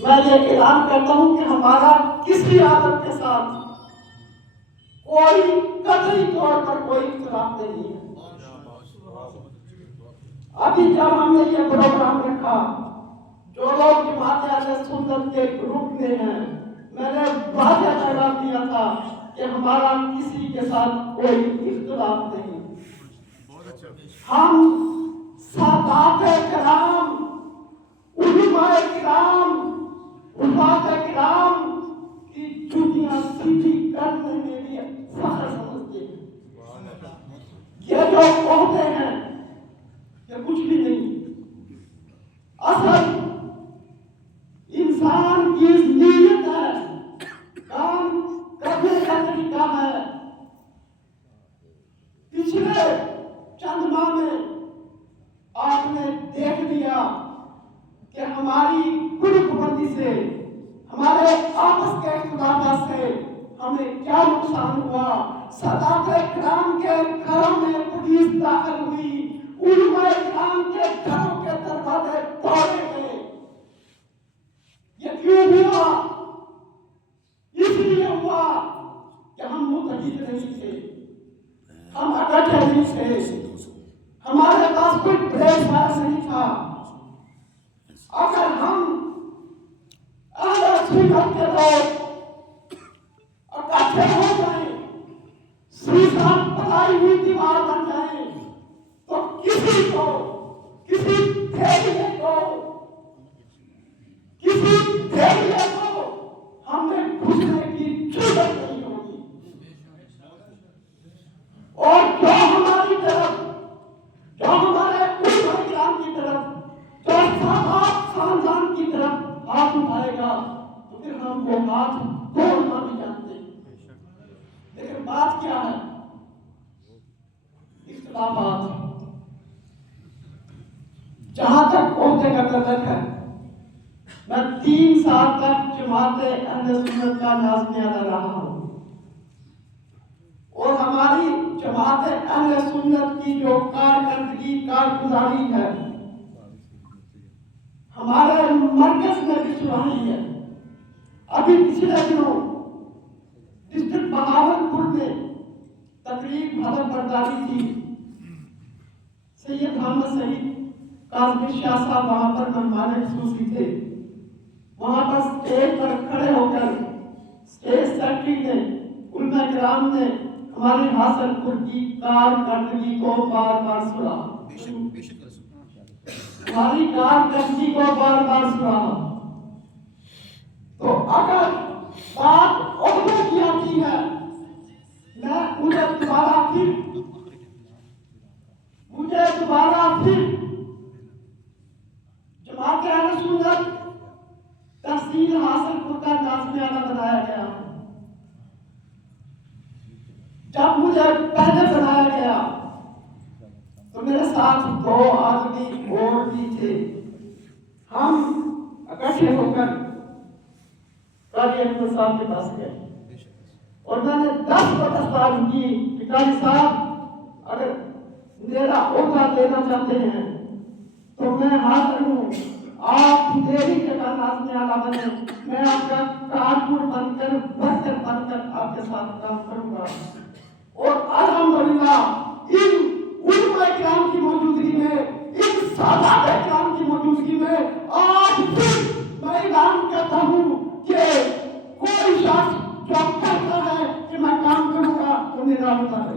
میں یہ اعلان کرتا ہوں کہ ہمارا کسی عادت کے ساتھ کوئی قطعی طور پر کوئی اختلاف نہیں ہے۔ ابھی جب ہم نے یہ پروگرام رکھا، جو لوگ جماعت اہل سنت کے گروپ میں ہیں، میں نے واضح پیغام دیا تھا کہ ہمارا کسی کے ساتھ کوئی اختلاف نہیں۔ ہم سادات کرام، علماء کرام، علماء کرام کی جوتیاں سیدھی کرنے میں بھی فخر سمجھتے ہیں۔ یہ جو عہدے ہیں یہ کچھ بھی نہیں، اصل انسان کی نیت ہے، کام کرنے کا طریقہ ہے۔ پچھلے چند ماہ میں آپ نے دیکھ لیا کہ ہماری گروپ بندی سے، ہمارے آپس کے اختلافات سے ہمیں کیا نقصان ہوا۔ سادات کرام کے گھروں میں پولیس داخل ہوئی، علماء کرام کے گھروں کے دروازے توڑے گئے۔ یہ کیوں ہوا؟ اس لیے ہوا کہ ہم متحد نہیں تھے، ہم اکٹھے نہیں تھے، ہمارے پاس کوئی پریس وائس نہیں تھا۔ اگر ہم اہل سنت کے لوگ اکٹھے ہو جائیں، سیدھا بنائی ہوئی دیوار بن جائیں، تو کسی کو، کسی دھیریے کو ہم نے گھسنے کی ضرورت نہیں ہوگی۔ اور جو ہماری طرف، جو ہمارے علماء کرام کی طرف، جو سادات خاندان کی طرف ہاتھ اٹھائے گا تو پھر ہم وہ ہاتھ توڑنا بھی جانتے ہیں۔ لیکن بات کیا ہے؟ اختلافات۔ جہاں تک عہدے کا تعلق ہے، میں 3 سال تک جماعت اہل سنت کا نازنیادہ رہا ہوں، اور ہماری جماعت اہل سنت کی جو کارکردگی، کارگزاری ہے، ہمارے مرکز میں بھی سراہی ہے۔ ابھی پچھلے دنوں ڈسٹرکٹ بہاولپور میں تقریب حلف برداری تھی، سید محمد سعید کاظمی شاہ صاحب وہاں پر مہمان خصوصی تھے۔ وہاں پر اسٹیج پر کھڑے ہو کر اسٹیج سیکرٹری نے، علماء کرام نے ہماری حاصل پور کی کارکردگی کو بار بار سنا، ہماری کارکردگی کو بار بار سنا۔ تو اگر بات عہدے کی آتی ہے، مجھے دوبارہ پھر جماعت اہل سنت تحصیل حاصل پور کا نازنیادہ بنایا گیا۔ جب مجھے پہلے بنایا گیا تو میرے ساتھ 2 آدمی اور بھی تھے۔ ہم اکٹھے ہو کر قاضی احمد صاحب کے پاس گئے اور میں نے 10 درخواست کی کہ قاضی صاحب، اگر میرا عہدہ لینا چاہتے ہیں تو میں حاضر ہوں، آپ میری جگہ نازنیادہ بنے، میں آپ کا کارکن بن کر، ورکر بن کر آپ کے ساتھ کام کروں گا۔ اور الحمدللہ ان علماء کرام کی موجودگی میں، ان سادات کرام کی موجودگی میں آج پھر میں اعلان کرتا ہوں کہ کوئی شخص جو کہتا ہے کہ میں کام کروں گا وہ میرا ہوتا ہے،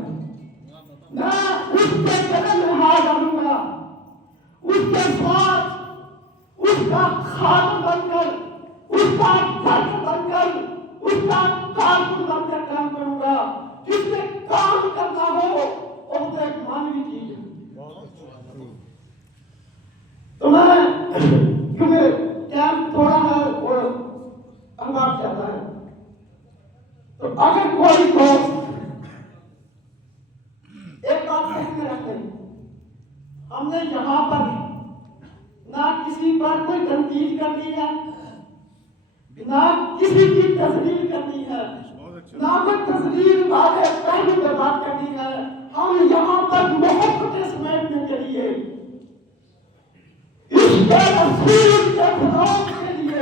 میں اس کے گلے میں ہاتھ ڈالوں گا، اس کے ساتھ اس کا خادم بن کر، اس کا فرد بن کر، اس کا کارکن بن کر کام کروں گا۔ جس نے کام کرنا ہو عہدہ ایک مانوی چیز ہے۔ تو میں کیونکہ ٹائم تھوڑا ہے اور ہنگام زیادہ ہے، تو اگر کوئی دوست ایک بات ذہن میں رکھیں، ہم نے یہاں پر نہ کسی پر کوئی تنقید کرنی ہے، نہ کسی کی تذلیل کرنی ہے، نہ کوئی تذلیل والے پہلو پہ بات کرنی ہے۔ ہم یہاں پر محبت سمیٹنے کے لیے، عشق رسول کے فروغ کے لیے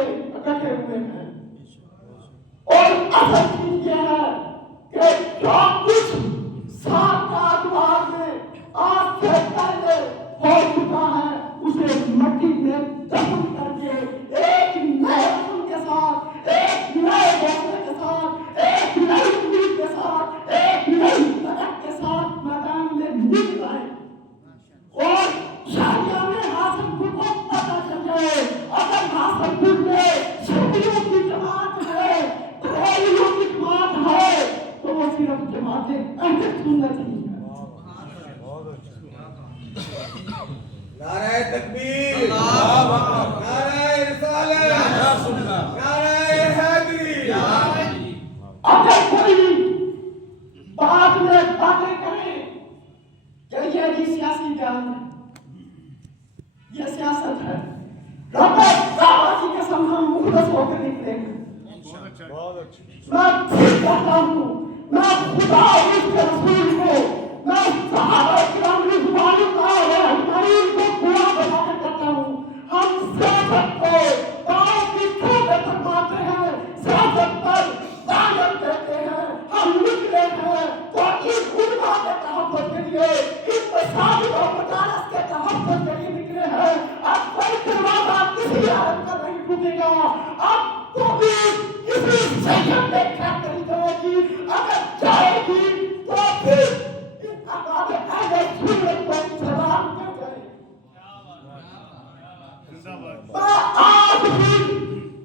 نعرہ تکبیر، نعرہ رسالت، نعرہ حیدری۔ اگر کوئی بعد میں باتیں کرے کہ یہ بھی سیاسی بیان ہے، یہ سیاست ہے، رب کعبہ کی قسم ہم مخلص ہو کر نکلے ہیں۔ میں پھر کہتا ہوں، میں خدا اور اس کے رسول کو، میں صحابہ کرام رضوان اللہ علیہم کو پورا بتا کر کہتا ہوں، ہم سیاست کو پاؤں کی ٹھوکر پر مارتے ہیں، سیاست پر دعوت دیتے ہیں۔ ہم نکلے ہیں تو ان علماء کے تحفظ کے لیے، ان مساجد اور مدارس کے تحفظ کے لیے نکلے ہیں۔ اب کوئی دروازہ کسی عالم کا نہیں ٹوٹے گا، اب تو بھی کسی سیشن میں کھیت نہیں جائے گی، اگر جائے گی تو پھر ان احباب اہل سنت کو سلام کر جائے گی۔ میں آج بھی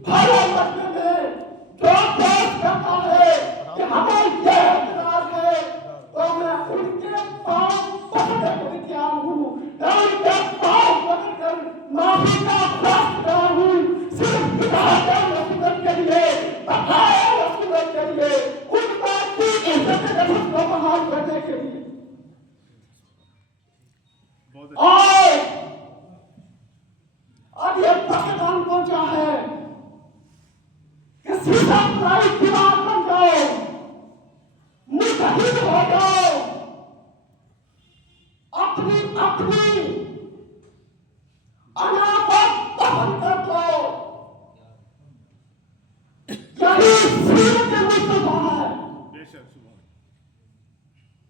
بھرے مسئلے میں جو پیش کرتا ہے کہ ہمیں یہ اعتراض ہے تو میں ان کے پاؤں پکڑنے کو بھی تیار ہوں، میں ان کے پاؤں پکڑ کر معافی کا فیصلہ ہوں، صرف ہدایت رسولت کے لیے، بقائے رسولت کے لیے، ان بات کی عزت نفس کو بحال کرنے کے لیے۔ اور اب یہ پاکستان پہنچا ہے کہ سیدھا پرائی دیوار بن جاؤ، متحد ہو جاؤ، اپنی انا کو دفن کر دو۔ یہی سیرت مصطفیٰ ہے۔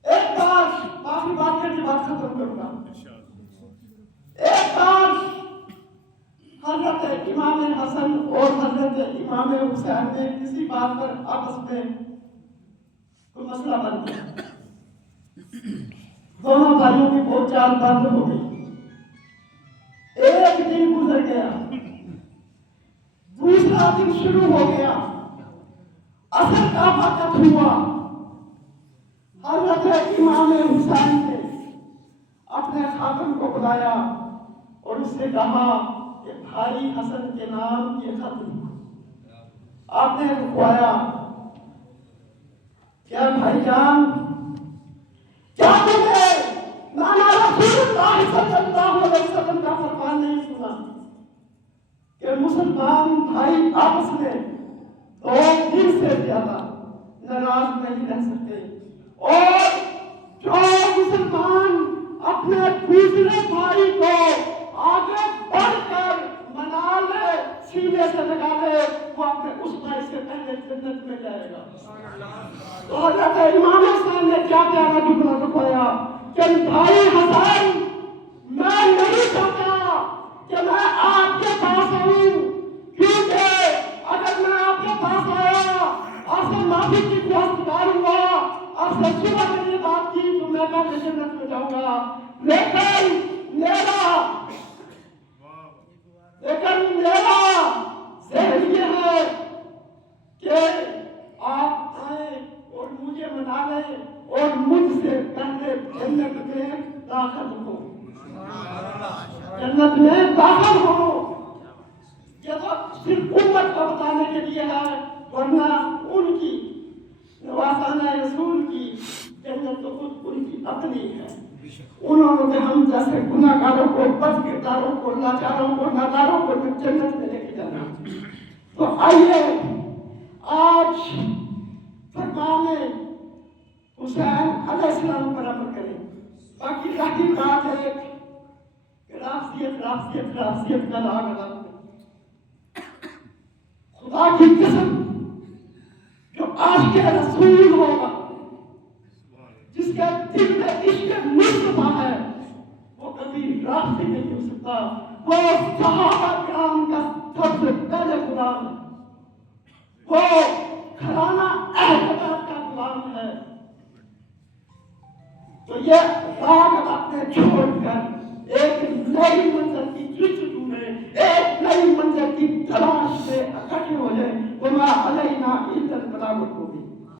ایک بار معافی بات کر کے بات ختم کروں گا۔ ایک بار حضرت امام حسن اور حضرت امام حسین نے کسی بات پر آپس میں کوئی مسئلہ بن گیا، دونوں بھائیوں کی بول چال بند ہو گئی۔ ایک دن گزر گیا، دوسرا دن شروع ہو گیا، عصر کا وقت ہوا، حضرت امام حسین نے اپنے خادم کو بلایا اور اس سے کہا کہ بھائی حسن کے نام یہ خط لکھو۔ آپ نے لکھوایا، کیا بھائی جان، کیا تم نے مولانا رسول اللہ صلی اللہ علیہ وسلم کا فرمان نہیں سنا کہ مسلمان بھائی آپس میں 2 دن سے زیادہ ناراض نہیں رہ سکتے، اور جو مسلمان اپنے دوسرے بھائی کو آگے بڑھ کر منا لے، سینے سے لگا لے، وہ اپنے اس بھائی سے پہلے جنت میں جائے گا۔ تو حضرت امام حسین نے کیا پیارا جملہ لکھوایا کہ بھائی حسن، میں نہیں چاہتا کہ میں آپ کے پاس آؤں، کیونکہ اگر میں آپ کے پاس آیا، آپ سے معافی کی درخواست کروں گا، آپ سے صبح میں یہ بات کی تو میں پہلے جنت میں جاؤں گا، لیکن میرا ذہن یہ ہے کہ آپ آئیں اور مجھے منا لیں اور مجھ سے پہلے جنت میں داخل ہو، جنت میں داخل ہو۔ یہ تو صرف امت کو بتانے کے لیے ہے، ورنہ ان کی نواسانہ رسول کی جنت تو خود ان کی اپنی ہے۔ انہوں نے ہم جیسے گناہگاروں کو، بد کرداروں کو، لاچاروں کو، ناداروں کو جنت میں لے کے جانا۔ تو آئیے آج فرمان حسین علیہ السلام پر عمل کریں۔ باقی رہی بات ہے کہ رافضیت کا لاگ ہے۔ خدا کی قسم، جو عاشق رسول ہوگا، جس کا دل میں عشق مصطفیٰ ہے، وہ کبھی رافضی نہیں ہو سکتا۔ وہ صحابہ کرام کا سب سے پہلے غلام ہے، وہ گھرانہ اہل بیت کا غلام ہے۔ تو یہ راگ اپنے چھوڑ کر ایک نئی منزل کی جستجو میں، ایک نئی منزل کی تلاش میں اکٹھے ہو جائیں۔ وما علینا الا البلاغ المبین۔